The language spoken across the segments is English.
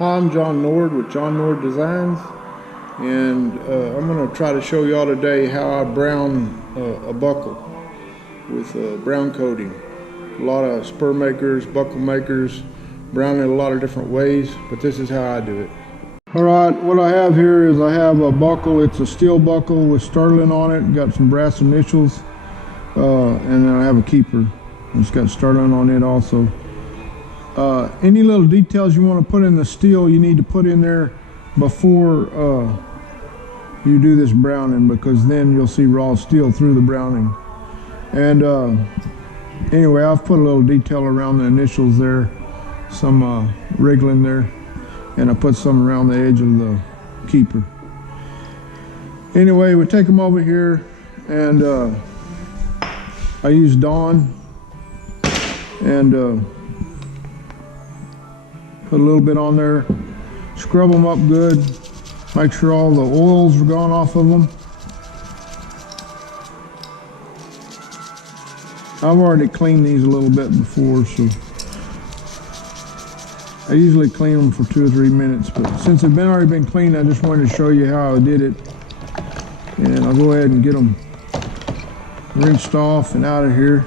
Hi, I'm John Nord with John Nord Designs, and I'm going to try to show y'all today how I brown a buckle with brown coating. A lot of spur makers, buckle makers brown it a lot of different ways, but this is how I do it. Alright, what I have here is I have a buckle. It's a steel buckle with Sterling on it, got some brass initials, and then I have a keeper. It's got Sterling on it also. Any little details you want to put in the steel, you need to put in there before you do this browning, because then you'll see raw steel through the browning. And anyway, I've put a little detail around the initials there, some wriggling there, and I put some around the edge of the keeper. Anyway, we take them over here, and I use Dawn and put a little bit on there, scrub them up good, make sure all the oils are gone off of them. I've already cleaned these a little bit before, so I usually clean them for 2 or 3 minutes, but since they've already been cleaned, I just wanted to show you how I did it. And I'll go ahead and get them rinsed off and out of here.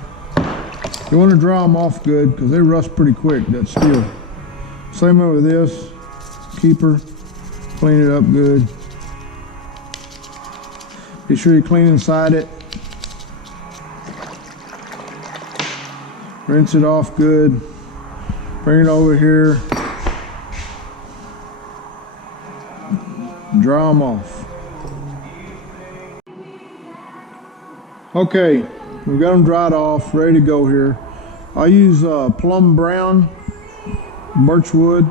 You want to dry them off good because they rust pretty quick, that steel. Same way with this keeper, clean it up good. Be sure you clean inside it. Rinse it off good. Bring it over here. Dry them off. Okay, we've got them dried off, ready to go here. I use plum brown Birchwood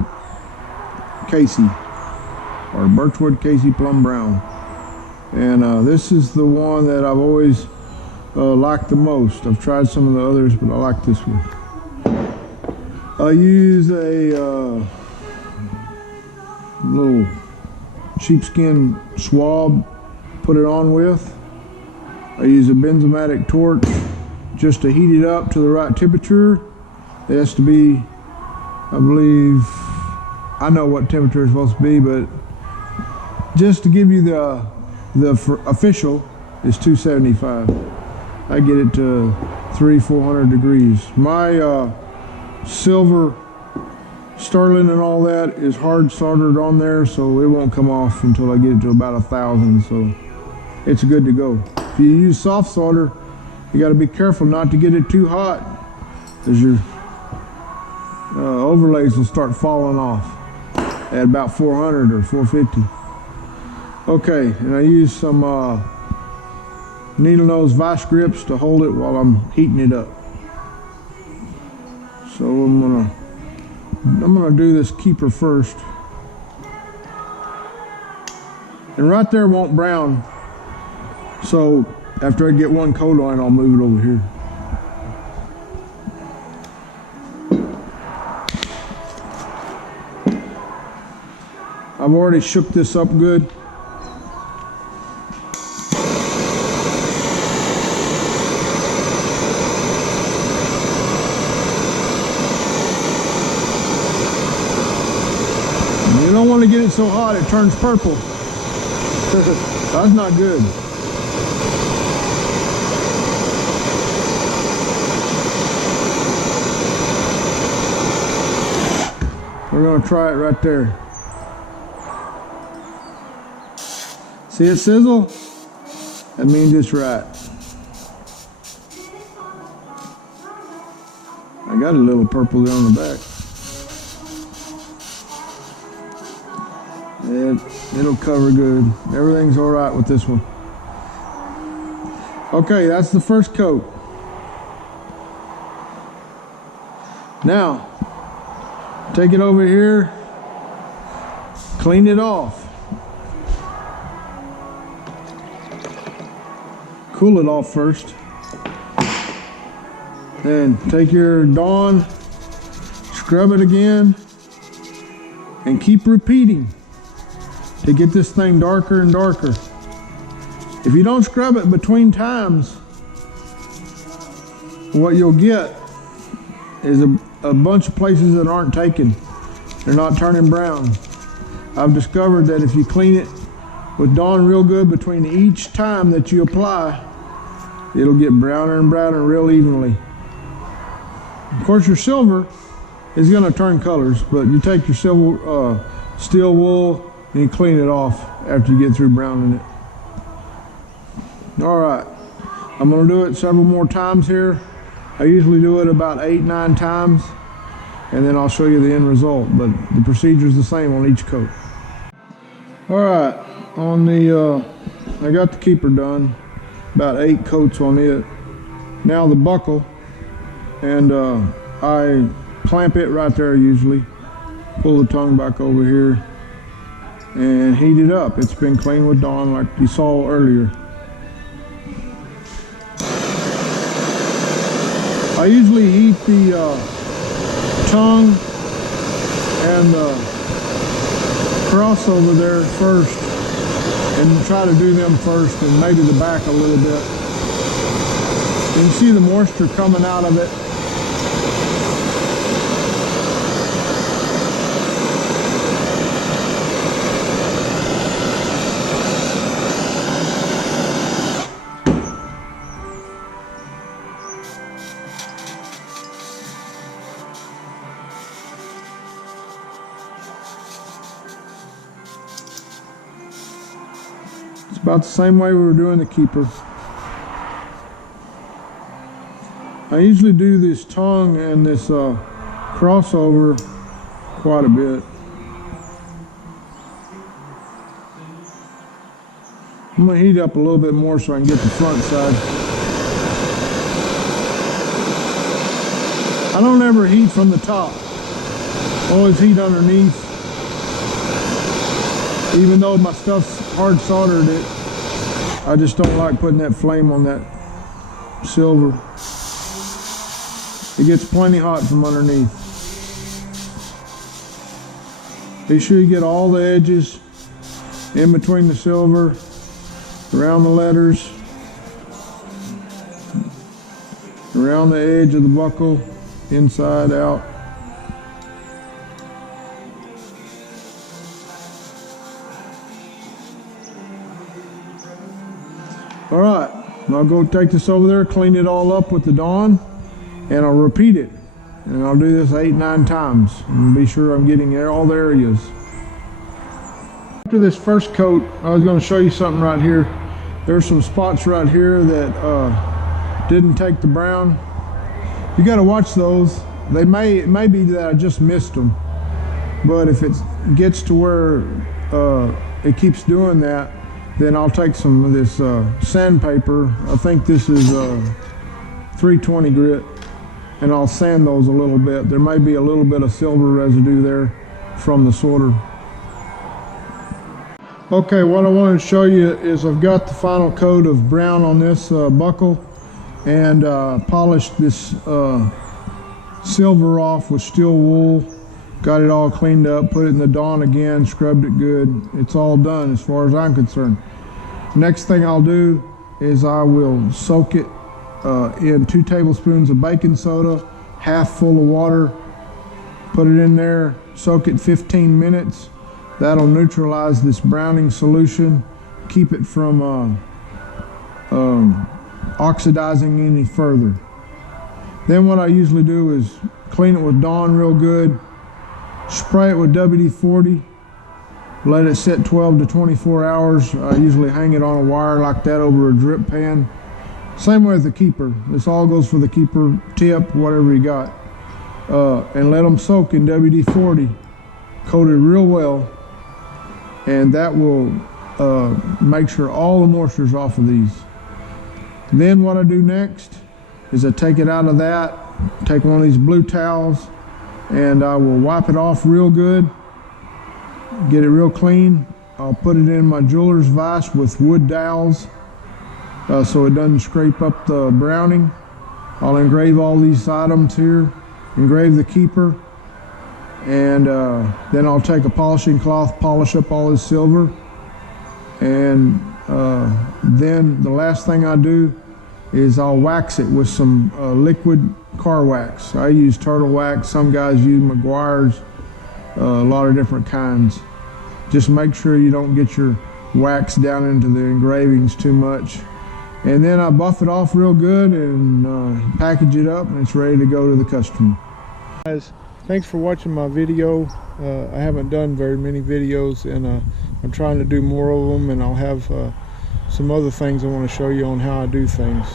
Casey, or Birchwood Casey Plum Brown, and this is the one that I've always liked the most. I've tried some of the others, but I like this one. I use a little sheepskin swab, put it on with. I use a benzomatic torch just to heat it up to the right temperature. It has to be, I believe, I know what temperature it's supposed to be, but just to give you the official is 275. I get it to 300-400 degrees. My silver Sterling and all that is hard soldered on there, so it won't come off until I get it to about 1,000, so it's good to go. If you use soft solder, you got to be careful not to get it too hot, because your overlays will start falling off at about 400 or 450. Okay, and I use some needle nose vice grips to hold it while I'm heating it up. So I'm gonna do this keeper first, and right there won't brown. So after I get one coat on it, I'll move it over here. I've already shook this up good. You don't want to get it so hot it turns purple. That's not good. We're going to try it right there. See it sizzle? That means it's right. I got a little purple there on the back. It'll cover good. Everything's all right with this one. Okay, that's the first coat. Now, take it over here, clean it off. Cool it off first. Then take your Dawn, scrub it again, and keep repeating to get this thing darker and darker. If you don't scrub it between times, what you'll get is a bunch of places that aren't taken. they're not turning brown. I've discovered that if you clean it with Dawn real good between each time that you apply, it'll get browner and browner real evenly. Of course, your silver is going to turn colors, but you take your silver steel wool and you clean it off after you get through browning it. All right, I'm going to do it several more times here. I usually do it about 8-9 times, and then I'll show you the end result, but the procedure is the same on each coat. All right, on the I got the keeper done, about 8 coats on it. Now the buckle, and I clamp it right there usually, pull the tongue back over here, and heat it up. It's been cleaned with Dawn like you saw earlier. I usually heat the tongue and the crossover there first, and try to do them first, and maybe the back a little bit. You can see the moisture coming out of it. It's about the same way we were doing the keeper. I usually do this tongue and this crossover quite a bit. I'm going to heat up a little bit more so I can get the front side. I don't ever heat from the top. Always heat underneath. Even though my stuff's hard soldered it, I just don't like putting that flame on that silver. It gets plenty hot from underneath. Be sure you get all the edges in between the silver, around the letters, around the edge of the buckle, inside out. All right, I'll go take this over there, clean it all up with the Dawn, and I'll repeat it. And I'll do this 8-9 times and be sure I'm getting all the areas. After this first coat, I was going to show you something right here. There's some spots right here that didn't take the brown. You got to watch those. It may be that I just missed them, but if it gets to where it keeps doing that, then I'll take some of this sandpaper. I think this is 320 grit, and I'll sand those a little bit. There may be a little bit of silver residue there from the sorter. Okay, what I wanted to show you is I've got the final coat of brown on this buckle, and polished this silver off with steel wool. Got it all cleaned up, put it in the Dawn again, scrubbed it good. It's all done as far as I'm concerned. Next thing I'll do is I will soak it in 2 tablespoons of baking soda, half full of water, put it in there, soak it 15 minutes. That'll neutralize this browning solution, keep it from oxidizing any further. Then what I usually do is clean it with Dawn real good, spray it with WD-40, let it sit 12 to 24 hours. I usually hang it on a wire like that over a drip pan. Same way with the keeper. This all goes for the keeper, tip, whatever you got. And let them soak in WD-40, coated real well, and that will make sure all the moisture's off of these. Then what I do next is I take it out of that, take one of these blue towels, and I will wipe it off real good, get it real clean. I'll put it in my jeweler's vise with wood dowels so it doesn't scrape up the browning. I'll engrave all these items here, engrave the keeper, and then I'll take a polishing cloth, polish up all this silver, and then the last thing I do is I'll wax it with some liquid car wax. I use Turtle Wax, some guys use Meguiar's, a lot of different kinds. Just make sure you don't get your wax down into the engravings too much. And then I buff it off real good and package it up, and it's ready to go to the customer. Guys, thanks for watching my video. I haven't done very many videos, and I'm trying to do more of them, and I'll have some other things I want to show you on how I do things.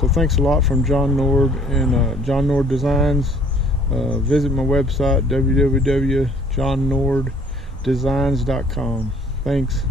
So thanks a lot from John Nord and John Nord Designs. Visit my website, www.johnnorddesigns.com. Thanks.